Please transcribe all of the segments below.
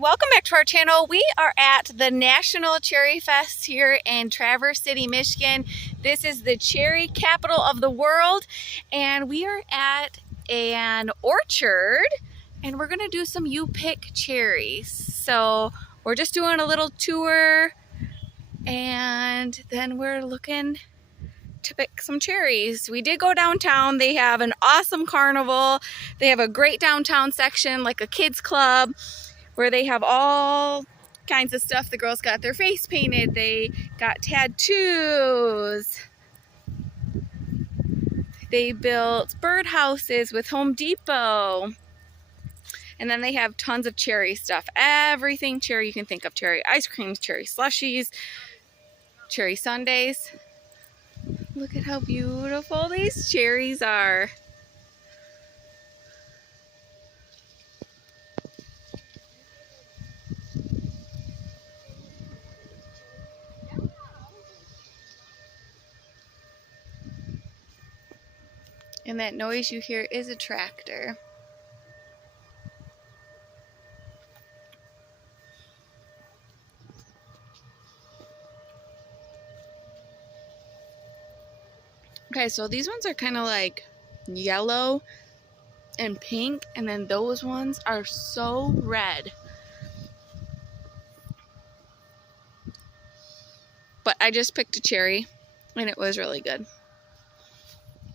Welcome back to our channel. We are at the National Cherry Fest here in Traverse City, Michigan. This is the cherry capital of the world, and we are at an orchard and we're gonna do some you pick cherries. So we're just doing a little tour and then we're looking to pick some cherries. We did go downtown. They have an awesome carnival. They have a great downtown section, like a kids club, where they have all kinds of stuff. The girls got their face painted. They got tattoos. They built birdhouses with Home Depot. And then they have tons of cherry stuff. Everything cherry you can think of. Cherry ice creams, cherry slushies, cherry sundaes. Look at how beautiful these cherries are. And that noise you hear is a tractor. Okay, so these ones are kind of like yellow and pink, and then those ones are so red. But I just picked a cherry, and it was really good.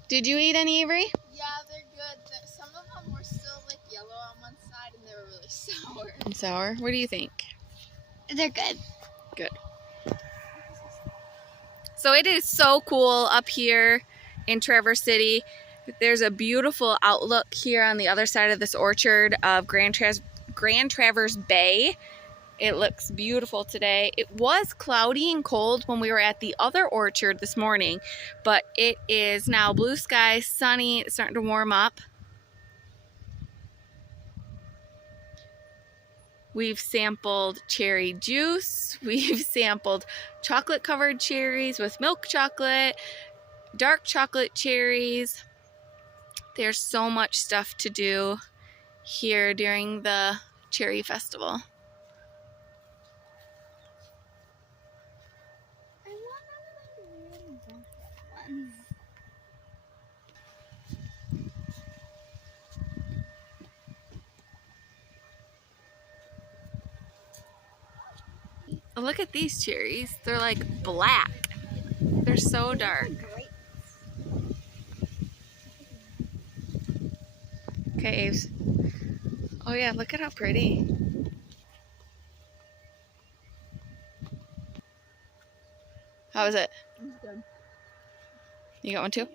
Did you eat any, Avery? Yeah, they're good. Some of them were still like yellow on one side, and they were really sour. And sour? What do you think? They're good. Good. So it is so cool up here in Traverse City. There's a beautiful outlook here on the other side of this orchard of Grand Traverse Bay. It looks beautiful today. It was cloudy and cold when we were at the other orchard this morning, but it is now blue sky, sunny, it's starting to warm up. We've sampled cherry juice. We've sampled chocolate covered cherries with milk chocolate, dark chocolate cherries. There's so much stuff to do here during the cherry festival. Look at these cherries. They're like black. They're so dark. Okay, Aves. Oh yeah, look at how pretty. How is it? It's good. You got one too?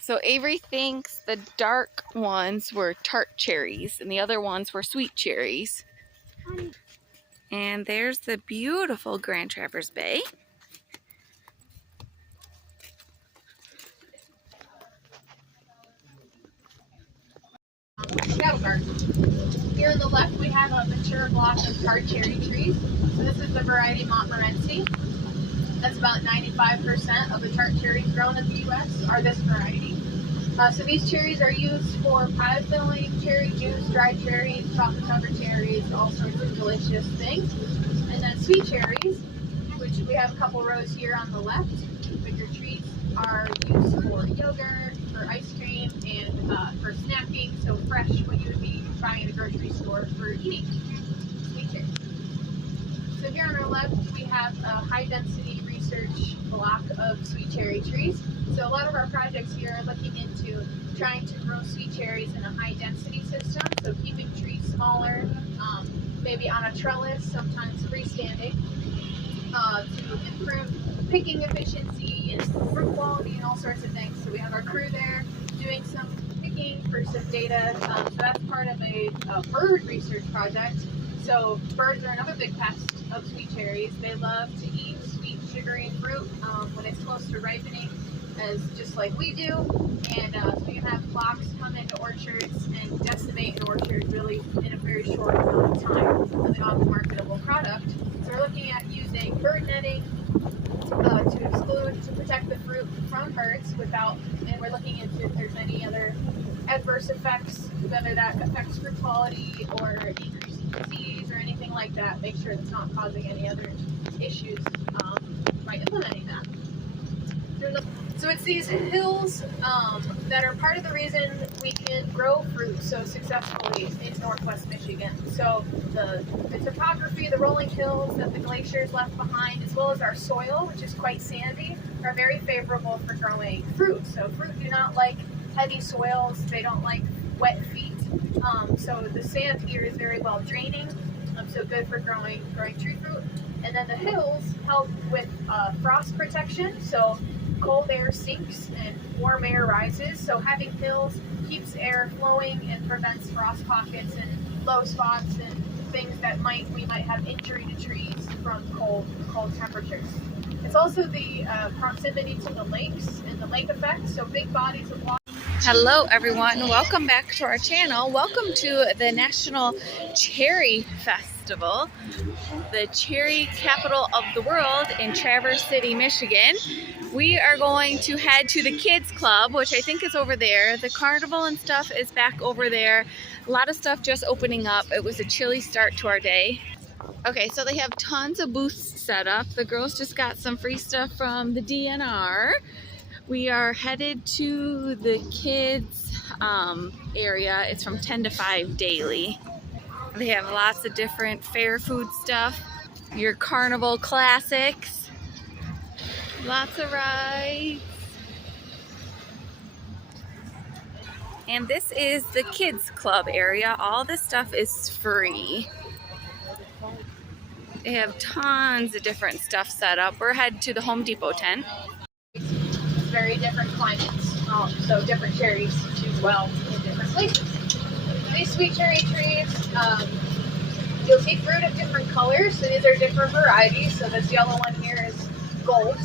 So Avery thinks the dark ones were tart cherries and the other ones were sweet cherries. And there's the beautiful Grand Traverse Bay. Cattle garden. Here on the left we have a mature block of tart cherry trees. So this is the variety Montmorency. That's about 95% of the tart cherries grown in the U.S. are this variety. So these cherries are used for pie filling, cherry juice, dried cherries, chocolate covered cherries, all sorts of delicious things. And then sweet cherries, which we have a couple rows here on the left. Bigger treats are used for yogurt, for ice cream, and for snacking. So fresh, what you would be buying at a grocery store for eating. Sweet cherries. So here on our left, we have a high density research block of sweet cherry trees. So a lot of our projects here are looking into trying to grow sweet cherries in a high density system. So keeping trees smaller, maybe on a trellis, sometimes freestanding, to improve picking efficiency and fruit quality and all sorts of things. So we have our crew there doing some picking for some data. So that's part of a bird research project. So birds are another big pest of sweet cherries. They love to eat sweet, sugary fruit when it's close to ripening, as just like we do. And so you have flocks come into orchards and decimate an orchard really in a very short amount of time with an off-marketable product. So we're looking at using bird netting to exclude, to protect the fruit from birds without, and we're looking into if there's any other adverse effects, whether that affects fruit quality or increasing disease like that, make sure it's not causing any other issues by implementing that. So it's these hills that are part of the reason we can grow fruit so successfully in Northwest Michigan. So the topography, the rolling hills that the glaciers left behind, as well as our soil, which is quite sandy, are very favorable for growing fruit. So fruit do not like heavy soils. They don't like wet feet. So the sand here is very well draining, so good for growing tree fruit. And then the hills help with frost protection. So cold air sinks and warm air rises. So having hills keeps air flowing and prevents frost pockets and low spots and things that we might have injury to trees from cold temperatures. It's also the proximity to the lakes and the lake effect. So big bodies of water. Hello everyone, welcome back to our channel. Welcome to the National Cherry Festival, the cherry capital of the world in Traverse City, Michigan. We are going to head to the Kids Club, which I think is over there. The carnival and stuff is back over there. A lot of stuff just opening up. It was a chilly start to our day. Okay, so they have tons of booths set up. The girls just got some free stuff from the DNR. We are headed to the kids area. It's from 10 to 5 daily. They have lots of different fair food stuff. Your carnival classics. Lots of rides. And this is the kids club area. All this stuff is free. They have tons of different stuff set up. We're headed to the Home Depot tent. Very different climates, so different cherries do well in different places. These sweet cherry trees, you'll see fruit of different colors, so these are different varieties. So this yellow one here is gold,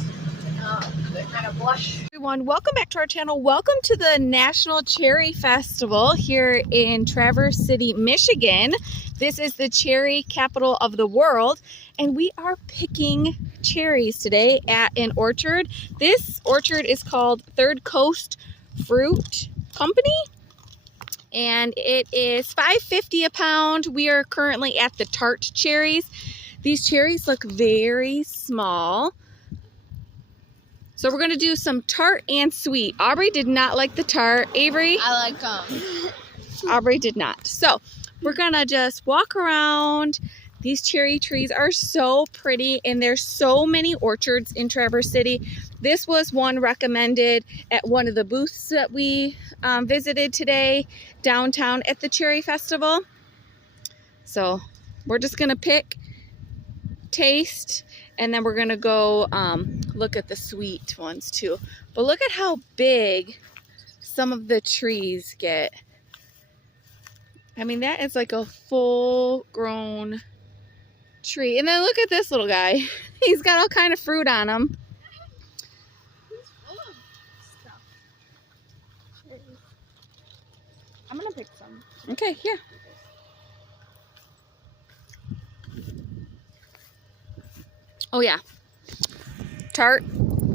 the kind of blush. Everyone, welcome back to our channel. Welcome to the National Cherry Festival here in Traverse City, Michigan. This is the cherry capital of the world, and we are picking cherries today at an orchard. This orchard is called Third Coast Fruit Company, and it is $5.50 a pound. We are currently at the tart cherries. These cherries look very small. So we're going to do some tart and sweet. Aubrey did not like the tart. Avery? I like them. Aubrey did not. So we're going to just walk around. These cherry trees are so pretty, and there's so many orchards in Traverse City. This was one recommended at one of the booths that we visited today downtown at the Cherry Festival. So we're just going to pick, taste, and then we're going to go look at the sweet ones too. But look at how big some of the trees get. I mean, that is like a full-grown tree. And then look at this little guy. He's got all kind of fruit on him. He's full of stuff. I'm gonna pick some. Okay, yeah. Oh yeah, tart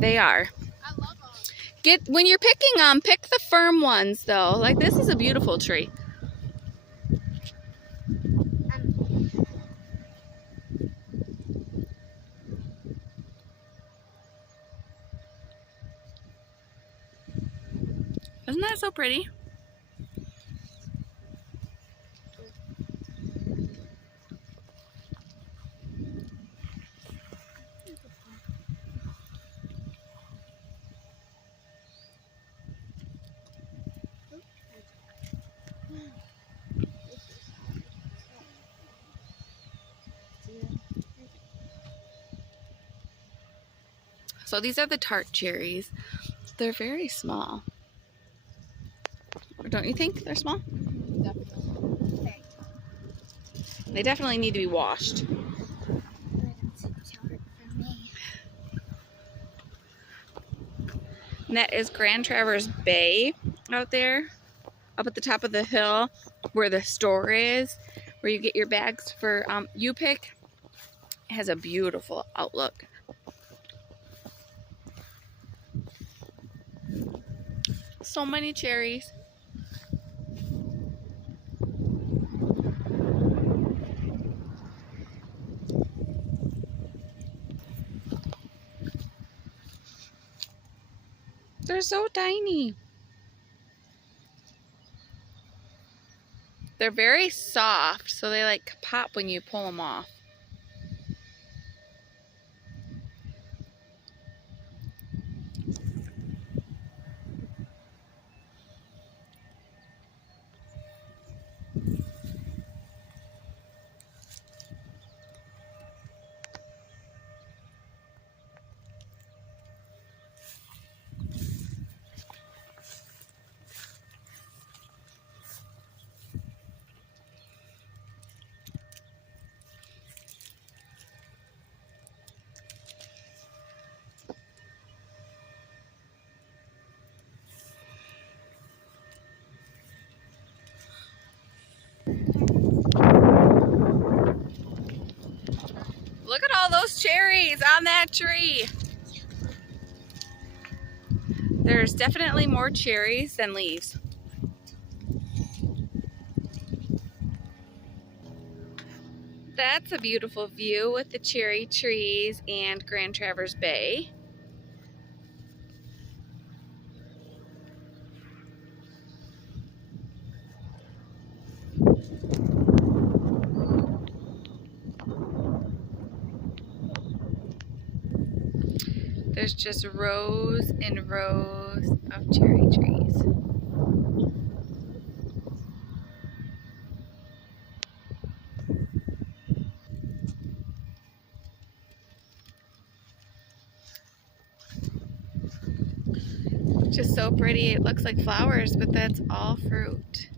they are. I love them. When you're picking them, pick the firm ones though. Like this is a beautiful tree. Isn't that so pretty? So these are the tart cherries. They're very small. Don't you think they're small? Definitely. They definitely need to be washed. And that is Grand Traverse Bay out there, up at the top of the hill where the store is, where you get your bags for U-Pick. It has a beautiful outlook. So many cherries. They're so tiny. They're very soft, so they like pop when you pull them off. Look at all those cherries on that tree. There's definitely more cherries than leaves. That's a beautiful view with the cherry trees and Grand Traverse Bay. There's just rows and rows of cherry trees. Just so pretty. It looks like flowers, but that's all fruit.